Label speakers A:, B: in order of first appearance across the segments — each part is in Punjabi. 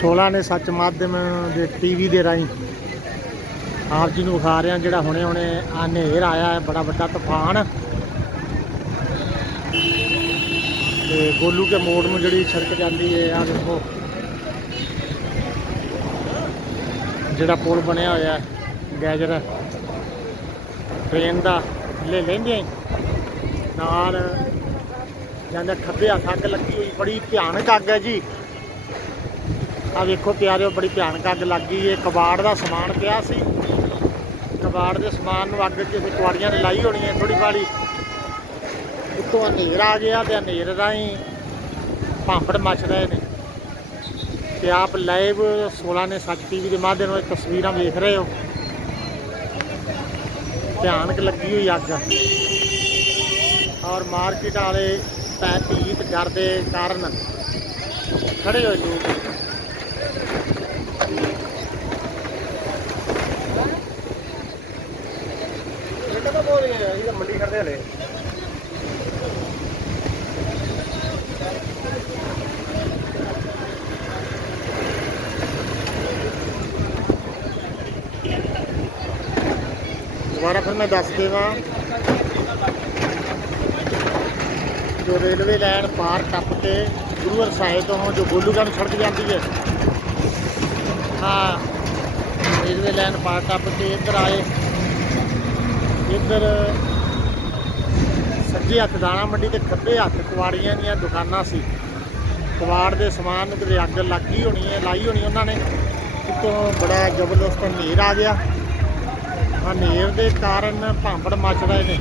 A: 16 ਨੇ ਸੱਚ ਮਾਧਿਅਮ ਦੇ ਟੀਵੀ ਦੇ ਰਾਹੀਂ ਆਪ ਜੀ ਨੂੰ ਵਿਖਾ ਰਿਹਾ, ਜਿਹੜਾ ਹੁਣੇ ਹੁਣੇ ਆ ਹਨੇਰ ਆਇਆ ਹੈ, ਬੜਾ ਵੱਡਾ ਤੂਫਾਨ। ਤੇ ਗੋਲੂ ਕੇ ਮੋੜ ਨੂੰ ਜਿਹੜੀ ਸੜਕ ਜਾਂਦੀ ਹੈ ਆ ਦੇਖੋ। ਜਿਹੜਾ ਪੁਲ ਬਣਿਆ ਹੋਇਆ ਹੈ, ਗੈਜਰ। ਟ੍ਰੇਨ ਦਾ ਲੈ ਲੈਂਦੇ ਨਾਲ ਜਾਂਦਾ ਖੱਬੇ ਹੱਥ ਅੱਗ ਲੱਗੀ ਹੋਈ, ਬੜੀ ਭਿਆਨਕ ਅੱਗ ਹੈ ਜੀ। ਆ ਵੇਖੋ ਪਿਆਰਿਓ ਬੜੀ ਭਿਆਨਕ ਅੱਗ ਲੱਗ ਗਈ ਏ। ਕਬਾੜ ਦਾ ਸਮਾਨ ਪਿਆ ਸੀ। ਕਬਾੜ ਦੇ ਸਮਾਨ ਨੂੰ ਅੱਗ ਕਿਸੇ ਕੁਆੜੀਆਂ ਨੇ ਲਾਈ ਹੋਣੀ ਹੈ ਥੋੜੀ ਬਾਲੀ ਉੱਤੋਂ ਹਨੇਰ ਆ ਗਿਆ ਤੇ ਹਨੇਰ ਰਾਹੀਂ ਭਾਂਫੜ ਮਚ ਰਹੇ ਨੇ। ਤੇ ਆਪ ਲਾਈਵ 16 ਨੇ ਸੱਚ ਟੀਵੀ ਦੇ ਮਾਧਿਅਮ ਨਾਲ ਤਸਵੀਰਾਂ ਵੇਖ ਰਹੇ ਹੋ। ਭਿਆਨਕ ਲੱਗੀ ਹੋਈ ਅੱਗ। ਔਰ ਮਾਰਕੀਟ ਵਾਲੇ ਪੈ ਭੀਤ ਡਰ ਦੇ ਕਾਰਨ ਖੜੇ ਹੋਏ ਲੋਕ।
B: ਇਹ ਕਦੋਂ ਬੋਲ ਰਹੇ ਮੰਡੀ ਖੜਦੇ ਹਲੇ
A: ਦੁਬਾਰਾ ਫਿਰ ਮੈਂ ਦੱਸ ਦੇਵਾਂ। ਜੋ ਰੇਲਵੇ ਲਾਈਨ ਪਾਰ ਟੱਪ ਕੇ ਗੁਰੂਵਰ ਸਾਹਿਬ ਤੋਂ ਜੋ ਗੋਲੂਗਾ ਨੂੰ ਸੜਕ ਜਾਂਦੀ ਹੈ। ਹਾਂ, ਰੇਲਵੇ ਲਾਈਨ ਪਾਰ ਟੱਪ ਕੇ ਇੱਧਰ ਆਏ। ਇੱਧਰ ਸੱਜੇ ਹੱਥ ਦਾਣਾ ਮੰਡੀ ਤੇ ਖੱਬੇ ਹੱਥ ਕੁਵਾੜੀਆਂ ਦੀਆਂ ਦੁਕਾਨਾਂ ਸੀ। ਕੁਵਾੜ ਦੇ ਸਮਾਨ ਨੂੰ ਕਿਤੇ ਅੱਗ ਲੱਗੀ ਹੋਣੀ ਹੈ, ਲਾਈ ਹੋਣੀ ਉਹਨਾਂ ਨੇ। ਉੱਤੋਂ ਬੜਾ ਜ਼ਬਰਦਸਤ ਹਨੇਰ ਆ ਗਿਆ। ਹਨੇਰ ਦੇ ਕਾਰਨ ਭਾਂਬੜ ਮਚ ਰਹੇ ਨੇ।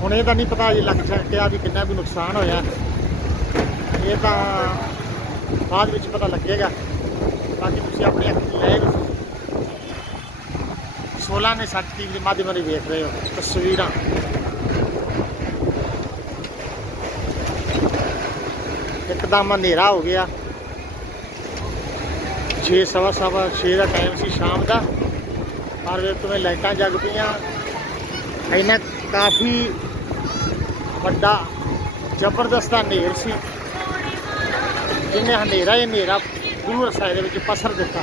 A: ਹੁਣ ਇਹ ਤਾਂ ਨਹੀਂ ਪਤਾ ਜੀ ਲੱਗ ਸਕਿਆ ਵੀ ਕਿੰਨਾ ਕੁ ਨੁਕਸਾਨ ਹੋਇਆ। ਇਹ ਤਾਂ ਬਾਅਦ ਵਿੱਚ ਪਤਾ ਲੱਗੇਗਾ। ਬਾਕੀ ਤੁਸੀਂ ਆਪਣੀ ਅੱਖੀਂ ਲਾਈਵ 16 ਨੇ ਸੱਚ ਟੀਵੀ ਦੇ ਮਾਧਿਅਮ ਰਾਹੀਂ ਵੇਖ ਰਹੇ ਹੋ, ਤਸਵੀਰਾਂ। ਇੱਕਦਮ ਹਨੇਰਾ ਹੋ ਗਿਆ। 6 ਸਵਾ ਸਵਾ 6 ਦਾ ਟਾਈਮ ਸੀ ਸ਼ਾਮ ਦਾ। ਪਰ ਵੇ ਤੁਮੇ ਲਾਈਟਾਂ ਜਗ ਪਈਆਂ ਇਹਨਾਂ ਕਾਫੀ ਵੱਡਾ, ਜ਼ਬਰਦਸਤ ਹਨੇਰ ਸੀ। ਜਿਹਨੇ ਹਨੇਰਾ ਹੀ ਹਨੇਰਾ ਗੁਰੂ ਰਸਾਏ ਦੇ ਵਿੱਚ ਪਸਰ ਦਿੱਤਾ।